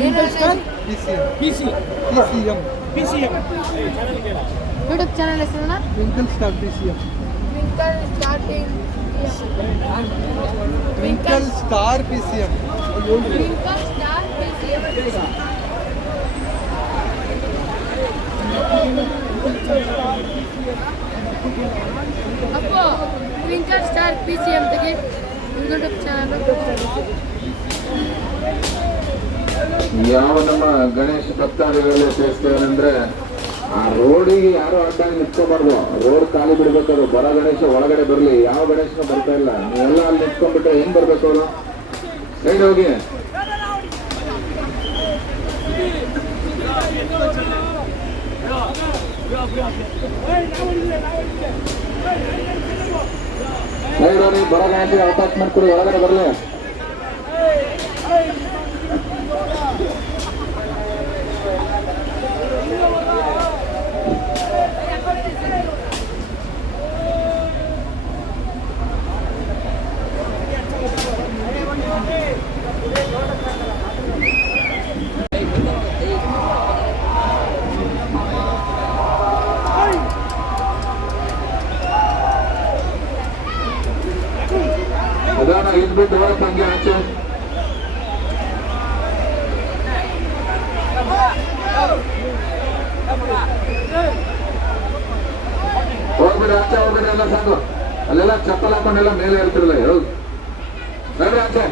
Twinkle star PCM YouTube channel ಹೆಸರನ್ನ twinkle star PCM. Twinkle star PCM. Appu twinkle star PCM ತೆಗಿ YouTube channel. ಯಾವ ನಮ್ಮ ಗಣೇಶ ಭಕ್ತಾದಿಗಳಲ್ಲಿ ಸೇರಿಸ್ತೇವೆಂದ್ರೆ ಆ ರೋಡಿಗೆ ಯಾರು ಅಡ್ಡಾಗಿ ನಿಂತ್ಕೊಬಾರ್ದು. ರೋಡ್ ಖಾಲಿ ಬಿಡ್ಬೇಕಾದ್ರು ಬರ ಗಣೇಶ ಒಳಗಡೆ ಬರ್ಲಿ. ಯಾವ ಗಣೇಶನ ಬರ್ತಾ ಇಲ್ಲ. ನೀವೆಲ್ಲ ಅಲ್ಲಿ ನಿಂತ್ಕೊಂಡ್ಬಿಟ್ರೆ ಹೆಂಗ್ ಬರ್ಬೇಕು ಅವರು? ಸೈಡ್ ಹೋಗಿ. ಸೈಡ್ ಹೋಗಿ ಬರ ಗಣೇಶ ಅವಕಾಶ ಮಾಡ್ಕೊಡಿ, ಒಳಗಡೆ ಬರ್ಲಿ. ನಿಧಾನ ಇದ್ಬಿಟ್ಟು ಹೊರಗೆ ಹಂಗೆ ಆಚೆ. ಹೋಗ್ಬಿಡಿ ಆಚೆ, ಹೋಗ್ಬಿಡಿ ಎಲ್ಲ ಸಾಕು. ಅಲ್ಲೆಲ್ಲ ಚಪ್ಪಲ್ ಹಾಕೊಂಡೆಲ್ಲ ಮೇಲೆ ಇರ್ತಿರಲ್ಲ. ಹೌದು ನೋಡ್ರಿ ಆಚೆ.